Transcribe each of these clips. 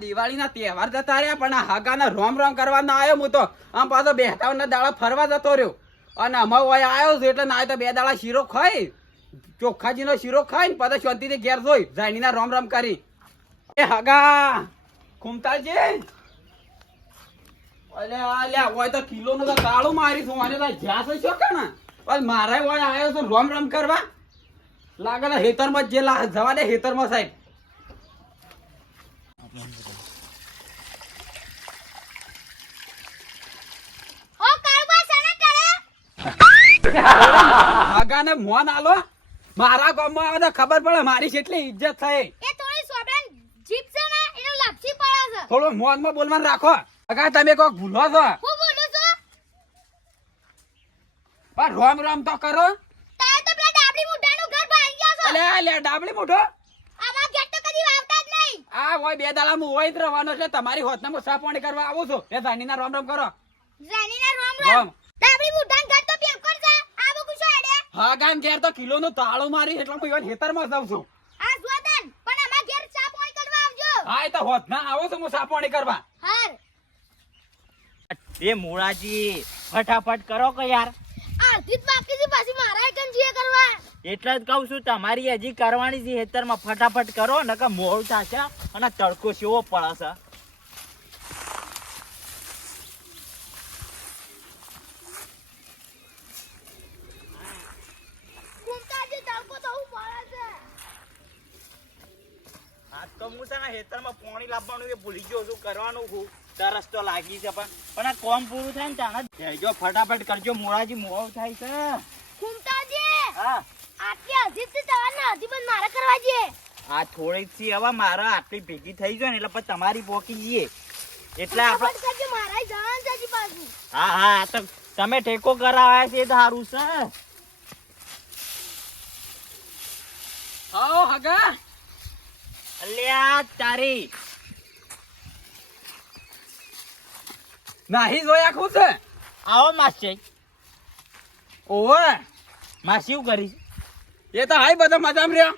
દિવાળીના તહેવાર જતા રહ્યા પણ આ હગાના રોમ રોમ કરવા ના આવ્યો હું તો આમ પાછો બેહતાના દાડા ફરવા જતો રહ્યો અને અમાર ઓય આવ્યો છું એટલે ના તો 2 દાડા શીરો ખાઈ ચોખ્ખાજીનો શીરો ખાઈ ને પાછો શાંતિથી ઘેર જોઈ જાણીના રોમ રોમ કરી એ હગા કુમતાજી અલ્યા ઓય તો કિલો નો તો તાળું મારી છું અને તો જ્યાં છો કે ને મારા ઓય આવ્યો છું રોમ રોમ કરવા લાગે ને હેતરમાં જે જવા દે હેતરમાં સાહેબ હગાને મોન આલો મારા ગામમાં આવે તો ખબર પડે મારી કેટલી ઇજ્જત થઈ એ થોડી સોબેન જીપ છે ને એનો લાપસી પડે છે થોડો મોનમાં બોલવાનું રાખો હગા તમે કોક ભૂલો છો હું બોલું છું પણ રોમ રોમ તો કરો તારે તો પેલા ડાબલી મુઢાનું ઘર ભાઈ ગયા છો અલે ડાબલી મોઢો આમાં ઘેર તો કદી આવતા જ નહીં આ હોય 2 દાડા હું હોય જ રહેવાનો એટલે તમારી હોતનામાં સા પાણી કરવા આવું છું એ જાનીના રોમ રોમ કરો જાનીના રોમ રોમ ડાબલી મુઢાનું ઘર તો પેપર છે આ બકુ શું હેડે હા ગામ ઘેર તો કિલો નું તાળું મારી એટલે હું હેતરમાં જાઉં છું આ જોદન પણ આમાં ઘેર ચા પાણી કરવા આવજો હા એ તો હોતના આવો છું હું સા પાણી કરવા હાર એ મોળાજી ફટાફટ કરો કે યાર અડધી જ બાકી છે પાછી મારા એકન જીએ કરવા એટલે જ કહું છું તમારી હજી કરવાની છે ખેતરમાં ફટાફટ કરો નકર મોડું થશે અને તડકો કેવો પડે છે કુમતાજી તડકો તો હું પડે છે આજ તો હું છે ને ખેતરમાં પાણી લાવવાનું એ ભૂલી ગયો છું કરવાનું છું તરસ તો લાગી છે પણ આ કોમ પૂરું થાય ને ત્યાં જજો ફટાફટ કરજો મોળાજી મોડું થાય છે કુમતાજી હા આટલી અધીબ થી તમારે અધી બંધ મારે કરવા જઈએ આ થોડીક સી હવે મારે આટલી ભેગી થઈ જાય ને એટલે પછી તમારી પોકી જઈએ એટલે આપણે ફટાફટ કરજો મારા જવાનું છે હજી પાછું હા હા તો તમે ટેકો કરાવ્યા છે એ સારું છે આવો હગા અલ્યા તારી નાહી જોયા ખુદ છે આવો માસી ઓવે માસી શું કરીશ એ તો હાય બધા મજામાં રહ્યા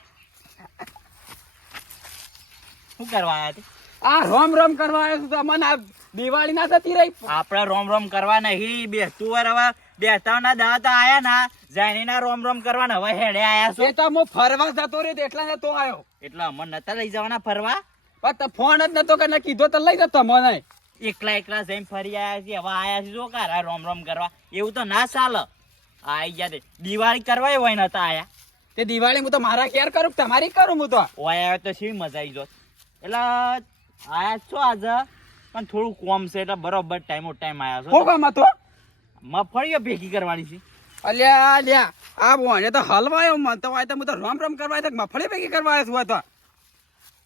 શું કરવા આવ્યા તે આ રોમ રોમ કરવા આવ્યો છું તો મને આ દિવાળી ના થતી રહી આપણે રોમ રોમ કરવા નહીં બેસતું વાર હવે બેસતા દાતા આયા ના જાણીના રોમ રોમ કરવા હવે હેડે આયા એ છો તો હું ફરવા જતો રહ્યો તો એટલા નતો આવ્યો એટલે અમને નતા લઈ જવાના ફરવા પણ તો ફોન જ નતો કે કીધો તો લઈ જતો મને એકલા એકલા જઈને ફરી આયા છે હવે આયા છે જો કારા રોમ રોમ કરવા એવું તો ના ચાલે આઈ ગયા તે દિવાળી કરવા હોય નતા આયા તે દિવાળી હું તો મારા કેર કરું કે તમારી કરું હું તો ઓય આવ્યો તો શી મજા આવી જોત એટલે આયા છો આજે પણ થોડું કોમ છે એટલે બરોબર ટાઈમો ટાઈમ આયા છો શું કામ હતો મગફળીઓ ભેગી કરવાની છે અલ્યા લ્યા આ બોને તો હલવાયો મન તો હોય તો હું તો રોમ રોમ કરવા આવ્યો તો મફળી ભેગી કરવા આવ્યો છું તો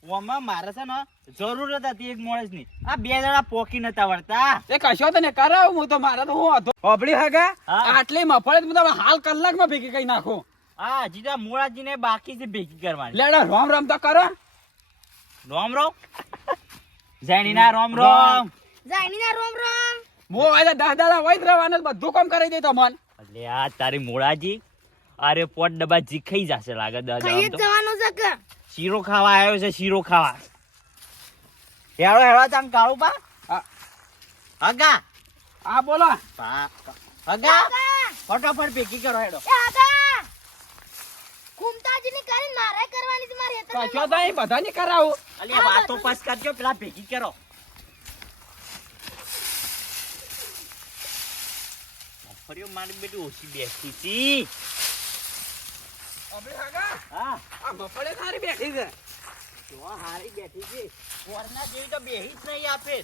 ઓમાં મારે છે ને જરૂરત હતી એક માણસની આ 2 દાડા પોકી નતા વળતા એ કશો તો ને કરાવું હું તો મારા તો હું હતો હોબળી હગા હા. આટલી મફળી હું તો હાલ કલાકમાં ભેગી કરી નાખું હા જીતા મોળાજીને બાકી છે ભેગી કરવાની લેડા રોમ રોમ તો કરો રોમ રોમ જાણીના રોમ રોમ જાણીના રોમ રોમ હું આજે 10 દાડા હોય જ રહેવાનું બધું કામ કરી દે તો મન એટલે આ તારી મોળાજી અરે પોટ ડબ્બા જીખાઈ જશે લાગે 10 ખાઈ જ દાડા જવાનું છે કે શીરો ખાવા આવ્યો છે શીરો ખાવા હેડો હેડો તમ કાળુ પા હા. હગા આ બોલો હગા ફટાફટ ભેગી કરો હેડો એ આગા કુમતાજીની કરી મારે કરવાની છે મારે હેતર કશો તો અહીં બધાની કરાવું અલ્યા વાતો પાસ કરજો પેલા ભેગી કરો ફર્યો મારી બેટી ઓછી બેસી હતી હોબળી હગા હા આ મફળી સારી બેઠી છે તો હારી બેઠી છે પોરના જેવી તો બેહી જ નહીં આપે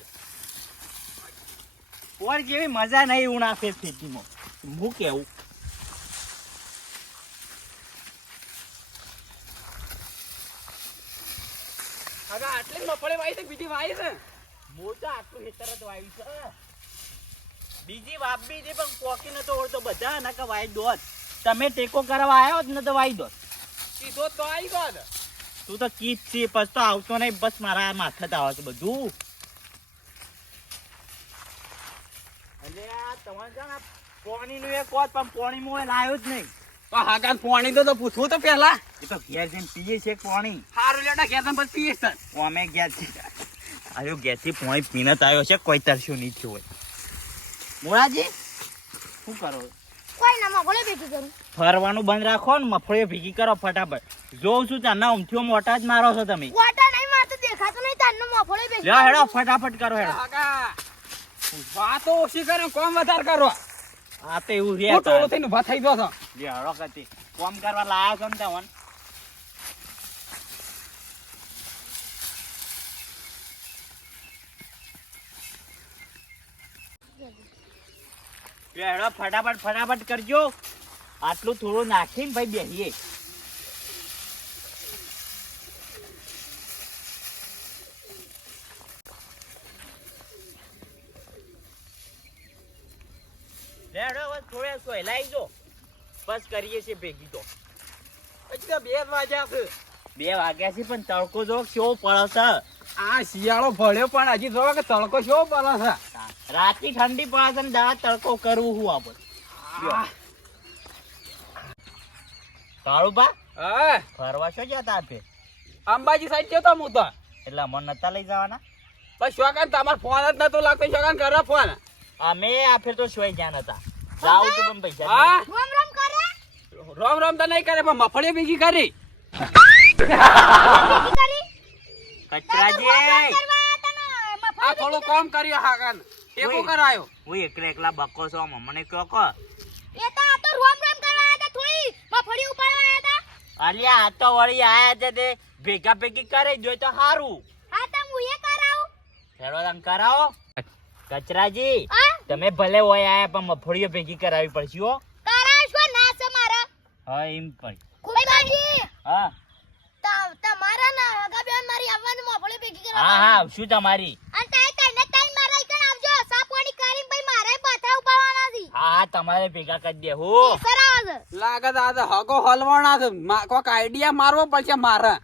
પોર જેવી મજા નહીં ઉણા ફેર ખેતીમાં હું કેવું હગા આટલી મફળી વાઈ છે બીજી વાઈ છે મોટા આટલું હેતર જ વાયુ છે બીજી વાપી છે પણ પોકી નતો ઓળતો બધા નકા વાઈ દોત તમે ટેકો કરવા આવ્યો જ ન તો વાઈ દોત સીધો તો આવી ગયો તું તો કીટ છે પછી તો આવતો નહીં બસ મારા માથે જ આવે છે બધું એટલે આ તમારે છે ને પોણીનું એક હોત પણ પોણી મોએ લાવ્યો જ નહીં હાગા પાણી તો પૂછવું તો પેલા એ તો ઘેર જઈને પીએ છે પાણી સારું લેડા ઘેર પછી પીએ છે અમે ઘેર છે આયો ગેસથી પોણી પીનત આવ્યો છે, કોઈ તરસ્યું નહીં થયું હોય. મોરાજી શું કરો? કોઈ ના મફળી ભેગી કરું. ફરવાનું બંધ રાખો ને મફળીઓ ભેગી કરો ફટાફટ. જોઉં છું તારના ઊંઠીઓ મોટા જ મારો છો તમે. વાટા નહીં મારતો દેખાતો નહીં તારનો મફળી ભેગી. લ્યો હેડો ફટાફટ કરો હેડો. કાકા વાતો ઓછી કરે કોમ વધારે કરો. આ તો એવું હું ટોળો રે. થઈને ઊભા થઈ ગયો છો. લ્યો હેડો કતી કોમ કરવા લાયા છો ને તવન. લ્યો હેડો ફટાફટ કરજો. આટલું થોડું નાખીને ભાઈ બેસીએ. હેડો બસ થોડે સોયલાઈ જો. બસ કરીએ છીએ ભેગી તો. હજી તો 2 વાગ્યા છે. 2 વાગ્યા છે પણ તડકો જો કેવો પડે છે. આ શિયાળો ભળ્યો પણ હજી જોવો કે તડકો કેવો પડે છે. રાતની ઠંડી પડે છે ને દાડા તડકો કરવું હું આપણે. આહ, કાળુબા હા ફરવા શું જતા આપે? અંબાજી સાઈડ જતો હું તો. એટલે મને નતા લઈ જવાના. બસ શોકાન તમારો ફોન જ નતો લાગતો. શોકાન કરો ફોન. અમે આ ફેર તો સોય જ્યાં નતા. જાવ તો પણ પૈસા હા રોમ રોમ કરે. રોમ રોમ તો નહીં કરે પણ મફળી ભેગી કરી. ભેગી કરી. કચરાજી આ થોડું કામ કર્યું હાકન. ટેકો કરાયો. હું એકલા બકો છો મને કયો કો. એ તો આ તો રોમ રોમ કરવા આયા હતા, થોડી મફળી ઉપાડવા આયા હતા. અલ્યા આ તો વળી આયા છે તે ભેગા ભેગી કરે જોઈ તો સારું. હા તો હું એ કરાવું. હેડો તમ કરાવો. કચરાજી હા તમે ભલે હોય આયા પણ મફળીઓ ભેગી કરાવી પડશે હો. કરાવશો ના છે મારા. હા એમ પણ. કુલબાજી હા તમારા ના હગા બેન મારી આવવાનું મફળી ભેગી કરવા. હા શું તમારી. અને તાઈ તઈને તાઈ મારા ઈકણ આવજો. સાપવાણી કરીને ભાઈ મારે પાથરા ઉપાડવાના છે. હા તમારે ભેગા કરી દે હું. સર આવે છે. લાગે તો આ તો હગો હલવાના છે. કોક આઈડિયા મારવો પડશે મારે.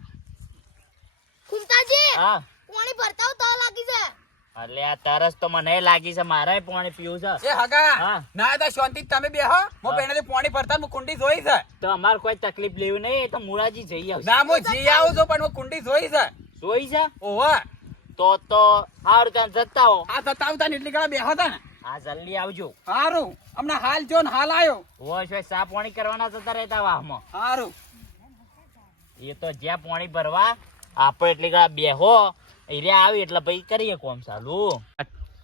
કુંતાજી હા પાણી ભરતા તો લાગી છે. એટલે આ તરસ તો મને લાગી છે મારે પાણી પીવું છે. એ હગા હા. ના તો શાંતિ તમે બેહો. હું પેણેથી પાણી ભરતા હું કુંડી જોઈ છે. તો અમારે કોઈ તકલીફ લેવી નહીં. એ તો મુરાજી જઈ આવશે. ના હું જી આવું છું પણ હું કુંડી જોઈ છે. જોઈ છે ઓહો તો સારું ત્યાં જતા હો. આ તતાવતા ને એટલી ઘણા બેહો તા ને. હા જલ્દી આવજો. હારું હમણાં હાલ જો ને હાલ આયો. હોય છે સા પાણી કરવાના જતા રહેતા વાહમાં. હારું એ તો જ્યાં પાણી ભરવા આપણે એટલી ઘણા બેહો એરિયા આવી એટલે ભાઈ કરીએ કોમ ચાલુ.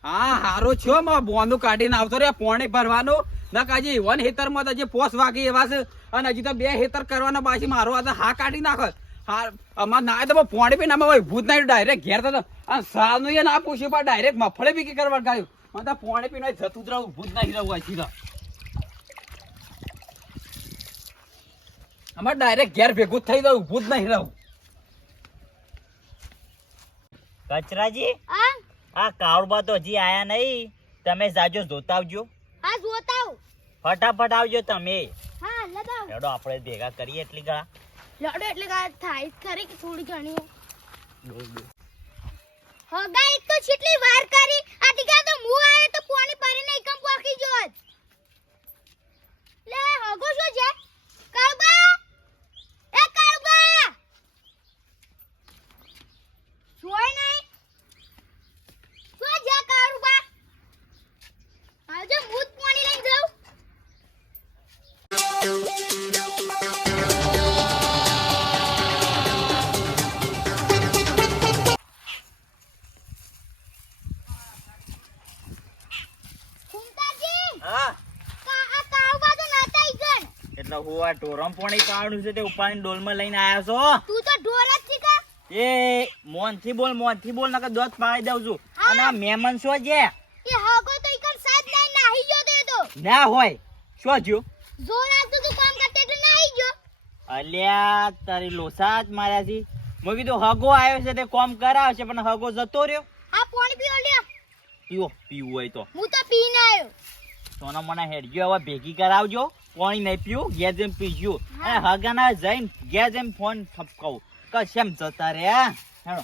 હા હારું છો માં બોંદું કાઢીને આવતો રે પાણી ભરવાનું. નકાજી વન હેતરમાં તો જે પોસ વાગી એવા છે અને હજી તો 2 હેતર કરવાના પાછી મારો આ તો હા કાઢી નાખો. હા અમાર ના તો પાણી પીને અમે ભૂત ના ડાયરેક્ટ ઘેર તો અને સાનું એ ના પૂછ્યું પણ ડાયરેક્ટ મફળે બી કરવા ગાયું. મને તો પાણી પીને જતું જ રહું ભૂત નહીં રહું હજી તો. અમારે ડાયરેક્ટ ઘેર ભેગું થઈ જવું ભૂત નહીં રહું. કચરાજી હા આ કાળબા તો હજી આયા નહીં. તમે જાજો જોતા આવજો. હા જોતા હું. ફટાફટ આવજો તમે. હા લગાવ. હેડો આપણે ભેગા કરીએ એટલી ઘણા. લડો એટલે કા થાય ખરી કે થોડી ઘણી. હગા એક તો કેટલી વાર કરી. આ ટીકા તો હું આયો તો પાણી ભરીને એકમ પોકી જોત. લે હગો શું છે? કાળબા એ કાળબા જોઈ નહીં. શું છે કાળબા? આજે ભૂત પાણી લઈને જાઉં. હા આ કાળબા તો નતા ઈકણ. એટલે હું આ ટોરમ પાણી કાઢું છે તે ઉપાડીને ડોલમાં લઈને આયા છો. તું તો ઢોર જ છે કા? એ મોનથી બોલ નકર દોત પાડી દઉં છું. અને આ મહેમાન શું છે? એ હગો તો ઈકણ સાજ લઈને નાહી ગયો તો એ તો. ના હોય શું થયું? જોર આવતું તું કામ કરતે એટલે નાહી ગયો. અલ્યા તારી લોસા જ માર્યા છે. મેં કીધું હગો આવ્યો છે તે કોમ કરાવશે પણ હગો જતો રહ્યો. આ પાણી પીઓ લ્યો. પીવું હોય તો હું તો પીને આવ્યો. સોના મને હેડજો હવે ભેગી કરાવજો. પાણી નહીં પીવું ઘેર જેમ પીજ્યું. અને હગાના જઈને ઘેર જેમ ફોન ઠપકાવું કે શેમ જતા રે હેડો.